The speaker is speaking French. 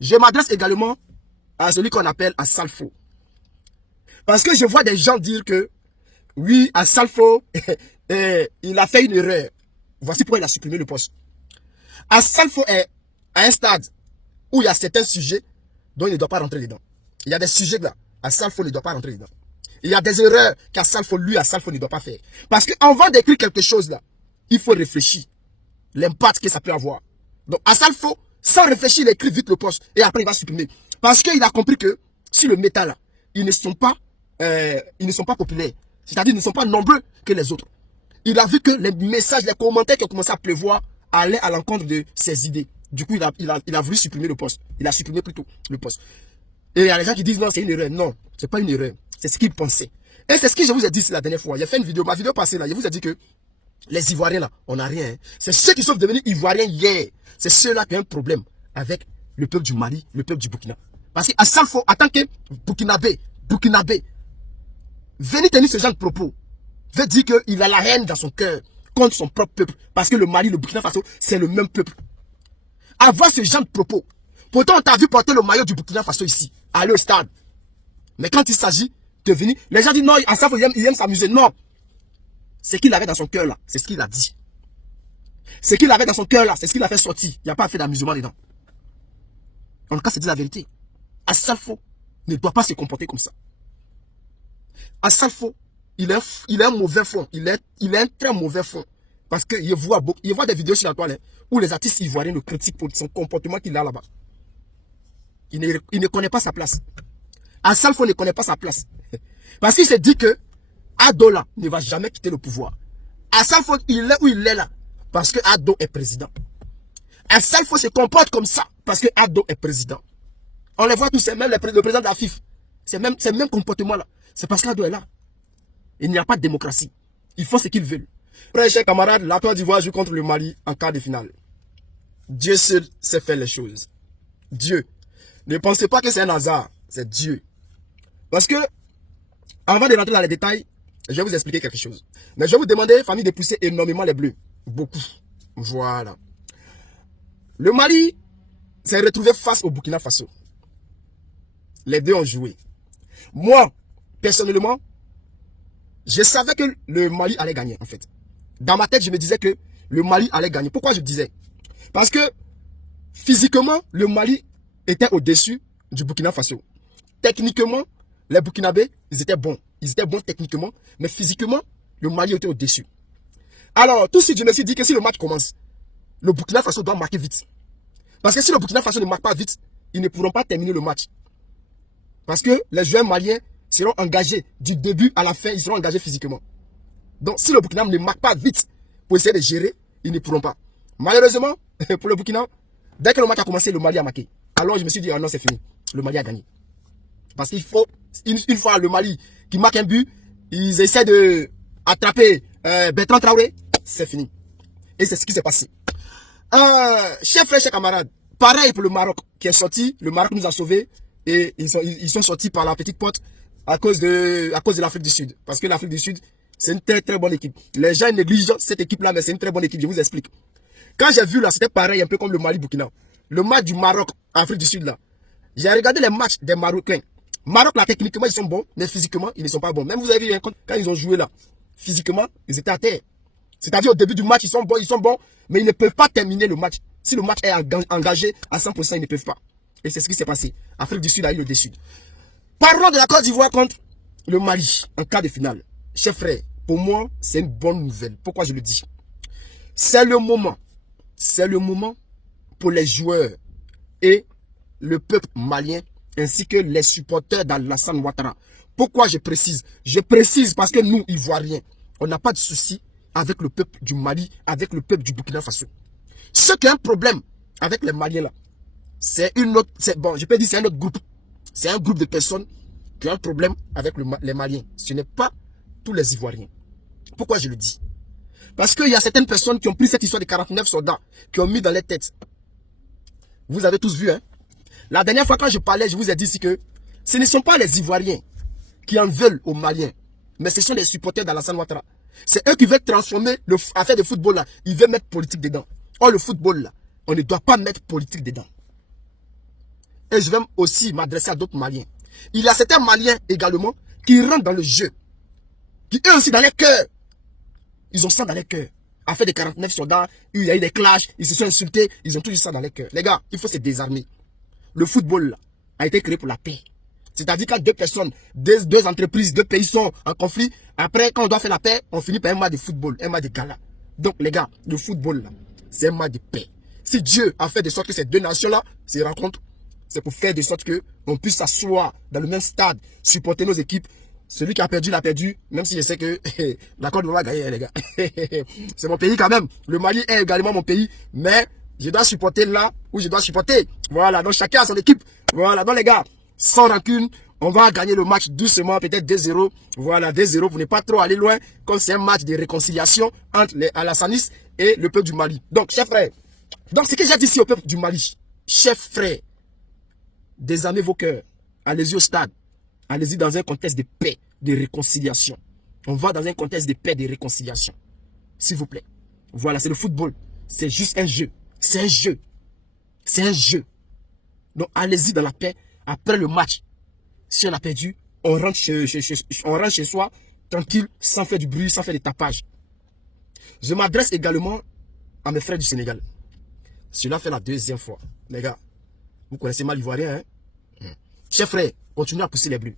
Je m'adresse également à celui qu'on appelle Assalfo. Parce que je vois des gens dire que, oui, Assalfo, il a fait une erreur. Voici pourquoi il a supprimé le poste. Assalfo est à un stade où il y a certains sujets dont il ne doit pas rentrer dedans. Il y a des sujets là, Assalfo ne doit pas rentrer dedans. Il y a des erreurs qu'Assalfo, Assalfo ne doit pas faire. Parce qu'avant d'écrire quelque chose là, il faut réfléchir. L'impact que ça peut avoir. Donc Assalfo, sans réfléchir, il écrit vite le poste. Et après il va supprimer. Parce qu'il a compris que sur le métal là, ils ne sont pas populaires. C'est-à-dire ils ne sont pas nombreux que les autres. Il a vu que les messages, les commentaires qui ont commencé à pleuvoir allaient à l'encontre de ses idées. Du coup, il a voulu supprimer le poste. Il a supprimé plutôt le poste. Et il y a des gens qui disent non, c'est une erreur. Non, c'est pas une erreur. C'est ce qu'il pensait. Et c'est ce que je vous ai dit la dernière fois. J'ai fait une vidéo, ma vidéo passée là, je vous ai dit que les Ivoiriens là, on n'a rien. C'est ceux qui sont devenus Ivoiriens hier. C'est ceux-là qui ont un problème avec le peuple du Mali, le peuple du Burkina. Parce qu'à Assalfo, en tant que Burkinabé, venir tenir ce genre de propos, veut dire qu'il a la haine dans son cœur contre son propre peuple. Parce que le Mali, le Burkina Faso, c'est le même peuple. Avoir ce genre de propos. Pourtant, on t'a vu porter le maillot du Burkina Faso ici, aller au stade. Mais quand il s'agit de venir, les gens disent non, Assalfo, il aime s'amuser. Non. Ce qu'il avait dans son cœur là, c'est ce qu'il a dit. Ce qu'il avait dans son cœur là, c'est ce qu'il a fait sortir. Il n'y a pas fait d'amusement dedans. En tout cas, c'est dit la vérité. Assalfo ne doit pas se comporter comme ça. Assalfo, il a un mauvais fond. Il a un très mauvais fond. Parce qu'il voit des vidéos sur la toile où les artistes ivoiriens le critiquent pour son comportement qu'il a là-bas. Il ne connaît pas sa place. Assalfo ne connaît pas sa place. Parce qu'il s'est dit que Ado là ne va jamais quitter le pouvoir. Assalfo, il est où il est là. Parce que Ado est président. Assalfo se comporte comme ça. Parce que Ado est président. On les voit tous, c'est même le président de la FIF. C'est le même comportement là. C'est parce qu'Ado est là. Il n'y a pas de démocratie. Ils font ce qu'ils veulent. Frères, chers camarades, la Côte d'Ivoire joue contre le Mali en quart de finale. Dieu seul sait faire les choses. Dieu. Ne pensez pas que c'est un hasard. C'est Dieu. Parce que, avant de rentrer dans les détails, je vais vous expliquer quelque chose. Mais je vais vous demander, famille, de pousser énormément les bleus. Beaucoup. Voilà. Le Mali s'est retrouvé face au Burkina Faso. Les deux ont joué. Moi, personnellement, je savais que le Mali allait gagner, en fait. Dans ma tête, je me disais que le Mali allait gagner. Pourquoi je disais? Parce que, physiquement, le Mali était au-dessus du Burkina Faso. Techniquement, les Burkinabés, ils étaient bons. Ils étaient bons techniquement, mais physiquement, le Mali était au-dessus. Alors, tout de suite, je me suis dit que si le match commence, le Burkina Faso doit marquer vite. Parce que si le Burkina Faso ne marque pas vite, ils ne pourront pas terminer le match. Parce que les joueurs maliens seront engagés du début à la fin, ils seront engagés physiquement. Donc, si le Burkina ne marque pas vite pour essayer de gérer, ils ne pourront pas. Malheureusement, pour le Burkina, dès que le match a commencé, le Mali a marqué. Alors, je me suis dit, ah non, c'est fini. Le Mali a gagné. Parce qu'il faut, une fois le Mali qui marque un but, ils essaient de attraper Bertrand Traoré, c'est fini. Et c'est ce qui s'est passé. Chers frères, chers camarades, pareil pour le Maroc qui est sorti. Le Maroc nous a sauvés et ils sont sortis par la petite porte à cause de l'Afrique du Sud. Parce que l'Afrique du Sud, c'est une très très bonne équipe. Les gens négligent cette équipe-là, mais c'est une très bonne équipe. Je vous explique. Quand j'ai vu là, c'était pareil, un peu comme le Mali-Burkina. Le match du Maroc, Afrique du Sud là. J'ai regardé les matchs des Marocains. Maroc là, techniquement, ils sont bons, mais physiquement, ils ne sont pas bons. Même vous avez vu, quand ils ont joué là, physiquement, ils étaient à terre. C'est-à-dire au début du match, ils sont bons, mais ils ne peuvent pas terminer le match. Si le match est engagé à 100%, ils ne peuvent pas. Et c'est ce qui s'est passé. Afrique du Sud a eu le dessus. Parlons de la Côte d'Ivoire contre le Mali en quart de finale. Chers frères, pour moi, c'est une bonne nouvelle. Pourquoi je le dis? C'est le moment pour les joueurs et le peuple malien ainsi que les supporters d'Alassane Ouattara. Pourquoi je précise? Je précise parce que nous, Ivoiriens, on n'a pas de souci avec le peuple du Mali, avec le peuple du Burkina Faso. Ceux qui ont un problème avec les Maliens là, c'est une autre, bon, je peux dire c'est un autre groupe. C'est un groupe de personnes qui ont un problème avec les Maliens. Ce n'est pas tous les Ivoiriens. Pourquoi je le dis? Parce qu'il y a certaines personnes qui ont pris cette histoire de 49 soldats, qui ont mis dans les têtes. Vous avez tous vu, hein? La dernière fois quand je parlais, je vous ai dit ici que ce ne sont pas les Ivoiriens qui en veulent aux Maliens, mais ce sont les supporters d'Alassane Ouattara. C'est eux qui veulent transformer l'affaire de football là. Ils veulent mettre politique dedans. Or, le football là, on ne doit pas mettre politique dedans. Et je vais aussi m'adresser à d'autres Maliens. Il y a certains Maliens également qui rentrent dans le jeu. Qui eux aussi dans les cœurs. Ils ont ça dans les cœurs. Affaire des 49 soldats, il y a eu des clashs, ils se sont insultés, ils ont tout ça dans les cœurs. Les gars, il faut se désarmer. Le football là, a été créé pour la paix. C'est-à-dire quand deux personnes, deux entreprises, deux pays sont en conflit, après quand on doit faire la paix, on finit par un match de football, un match de gala. Donc les gars, le football là, c'est un match de paix. Si Dieu a fait de sorte que ces deux nations-là se rencontrent, c'est pour faire de sorte que on puisse s'asseoir dans le même stade, supporter nos équipes. Celui qui a perdu, l'a perdu, même si je sais que la Côte d'Ivoire va gagner, les gars. C'est mon pays quand même. Le Mali est également mon pays, mais je dois supporter là où je dois supporter. Voilà, donc chacun a son équipe. Voilà, donc les gars, sans rancune, on va gagner le match doucement, peut-être 2-0. Voilà, 2-0, vous n'êtes pas trop aller loin, comme c'est un match de réconciliation entre les Alassanis et le peuple du Mali. Donc, chers frères, donc ce que j'ai dit ici au peuple du Mali, chers frères, désarmez vos cœurs, allez-y au stade. Allez-y dans un contexte de paix, de réconciliation. On va dans un contexte de paix, de réconciliation. S'il vous plaît. Voilà, c'est le football. C'est juste un jeu. C'est un jeu. C'est un jeu. Donc, allez-y dans la paix. Après le match, si on a perdu, on rentre chez soi, tranquille, sans faire du bruit, sans faire des tapages. Je m'adresse également à mes frères du Sénégal. Cela fait la deuxième fois. Les gars, vous connaissez mal l'Ivoirien, hein? Chers frères, continuez à pousser les bruits.